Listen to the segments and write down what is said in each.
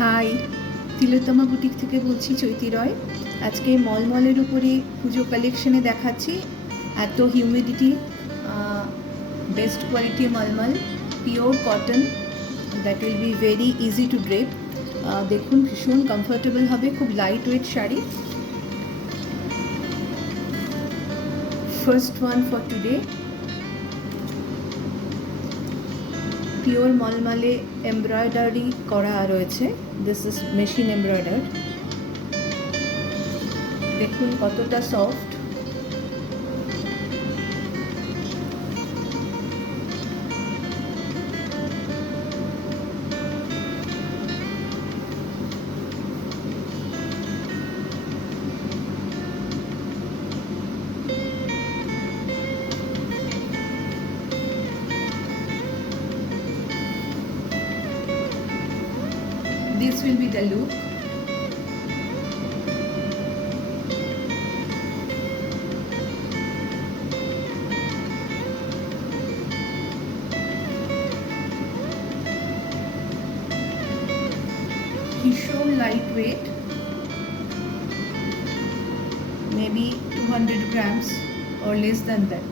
হাই, তিলোত্তমা বুটিক থেকে বলছি চৈতি রয়। আজকে মলমলের উপরে পুজো কালেকশনে দেখাচ্ছি। এত humidity, best quality mulmul, pure cotton, that will be very easy to drape. দেখুন ভীষণ কমফোর্টেবল হবে, খুব light weight sari. First one for today, pure মলমলে এমব্রয়ডারি করা রয়েছে। This is machine embroidered. দেখুন কতটা soft. This will be the look. ভীষণ light weight, maybe 200 grams or less than that.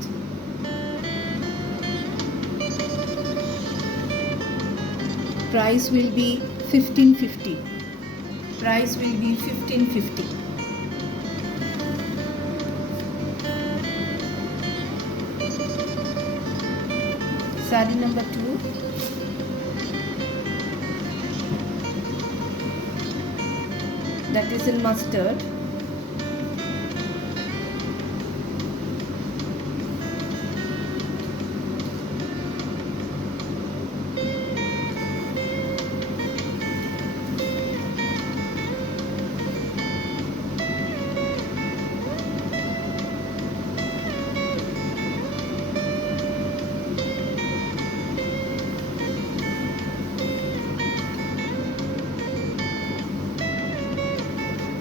Price will be 1550. Price will be 1550. Sari number 2. That is in mustard.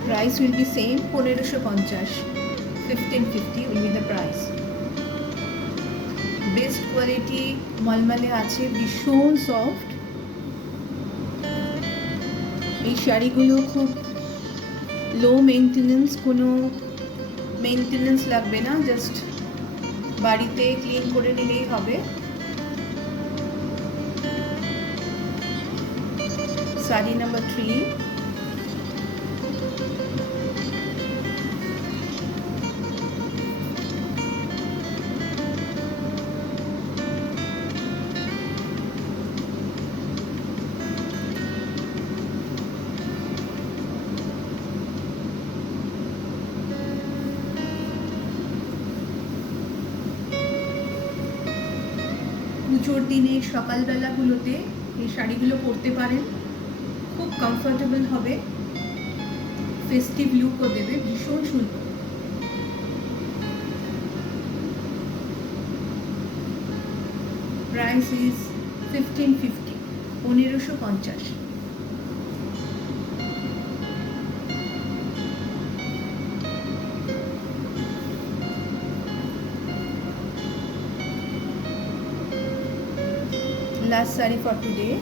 Price will be same, 1550. 1550 will be the price. Best quality মলমলে আছে, ভীষণ সফট। এই শাড়িগুলো খুব লো মেইনটেনেন্স, কোনো মেইনটেনেন্স লাগবে না, জাস্ট বাড়িতে ক্লিন করে নিলেই হবে। শাড়ি নাম্বার 3। পুজোর দিনে সকালবেলাগুলোতে এই শাড়িগুলো পরতে পারেন, খুব কমফোর্টেবল হবে, ফেস্টিভ লুকও দেবে, ভীষণ সুন্দর। Price is 1550, 1550। Last saree for today.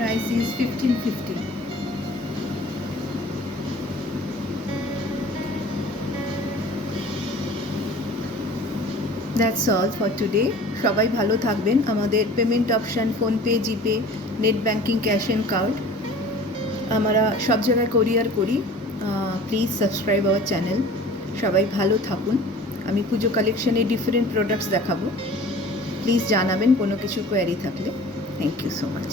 Price is 1550. That's all for today. সবাই ভালো থাকবেন। আমাদের payment option PhonePe, GPay, net banking, cash and card, আমরা সব জায়গায় কোরিয়ার করি। Please subscribe our channel. সবাই ভালো থাকুন। আমি পুজো কালেকশনে ডিফারেন্ট প্রোডাক্টস দেখাবো। প্লিজ জানাবেন কোনো কিছু কোয়ারি থাকলে। Thank you so much.